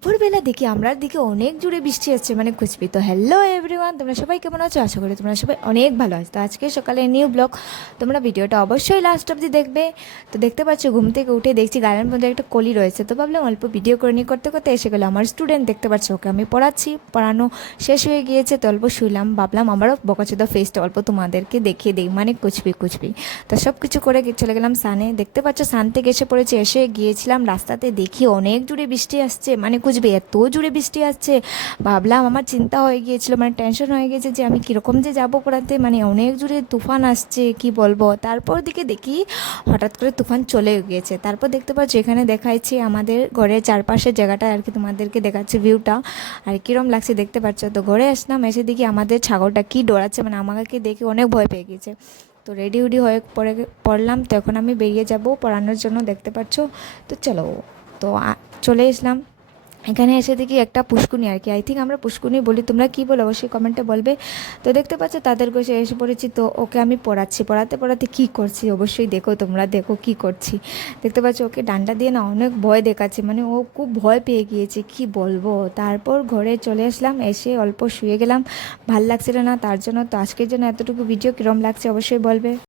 ভোরবেলা দেখি আমরার দিকে অনেক জোরে বৃষ্টি আসছে, মানে খুশবি। তো হ্যালো এভরিওয়ান, তোমরা সবাই কেমন আছো? আশা করি তোমরা সবাই অনেক ভালো আছো। তো আজকে সকালে নিউ ব্লগ, তোমরা ভিডিওটা অবশ্যই লাস্ট অবধি দেখবে। তো দেখতে পাচ্ছ ঘুম থেকে উঠে দেখছি গার্ডেন মধ্যে একটা কলি রয়েছে, তো ভাবলাম অল্প ভিডিও করে নিয়ে করতে করতে এসে গেলো আমার স্টুডেন্ট। দেখতে পাচ্ছ ওকে আমি পড়াচ্ছি, পড়ানো শেষ হয়ে গিয়েছে, তো অল্প শুইলাম। ভাবলাম আমারও বকাচোদা ফেসটা অল্প তোমাদেরকে দেখিয়ে দিই, মানে কুচবি। তো সব কিছু করে চলে গেলাম সানে। দেখতে পাচ্ছ সান থেকে এসে পড়েছি, এসে গিয়েছিলাম রাস্তাতে, দেখি অনেক জোরে বৃষ্টি আসছে, মানে কুচবি এত জোরে বৃষ্টি আসছে। ভাবলাম আমার চিন্তা হয়ে গিয়েছিল, মানে টেনশন হয়ে গেছে যে আমি কীরকম যে যাবো পড়াতে, মানে অনেক জোরে তুফান আসছে কি বলবো। তারপর দিকে দেখি হঠাৎ করে তুফান চলে গিয়েছে। তারপর দেখতে পাচ্ছি এখানে দেখাচ্ছি আমাদের ঘরের চারপাশের জায়গাটা আর কি, তোমাদেরকে দেখাচ্ছি ভিউটা আর কীরকম লাগছে দেখতে পাচ্ছ। তো ঘরে আসলাম, এসে দেখি আমাদের ছাগলটা কি দৌড়াচ্ছে, মানে আমাকে দেখে অনেক ভয় পেয়ে গেছে। তো রেডি উডি হয়ে পড়লাম। তো এখন আমি বেরিয়ে যাব পড়ানোর জন্য, দেখতে পাচ্ছ। তো চলো, তো চলে আসলাম। এখানে এসে দেখি একটা পুষ্কুনি আর কি, আই থিঙ্ক আমরা পুষ্কুনি বলি, তোমরা কী বলো অবশ্যই কমেন্টে বলবে। তো দেখতে পাচ্ছ তাদের কাছে এসে পড়েছি, তো ওকে আমি পড়াচ্ছি, পড়াতে পড়াতে কী করছি অবশ্যই দেখো, তোমরা দেখো কী করছি। দেখতে পাচ্ছ ওকে ডান্ডা দিয়ে না অনেক ভয় দেখাচ্ছে, মানে ও খুব ভয় পেয়ে গিয়েছে কি বলবো। তারপর ঘরে চলে আসলাম, এসে অল্প শুয়ে গেলাম, ভাল লাগছিল না তার জন্য। তো আজকের জন্য এতটুকু ভিডিও কীরকম লাগছে অবশ্যই বলবে।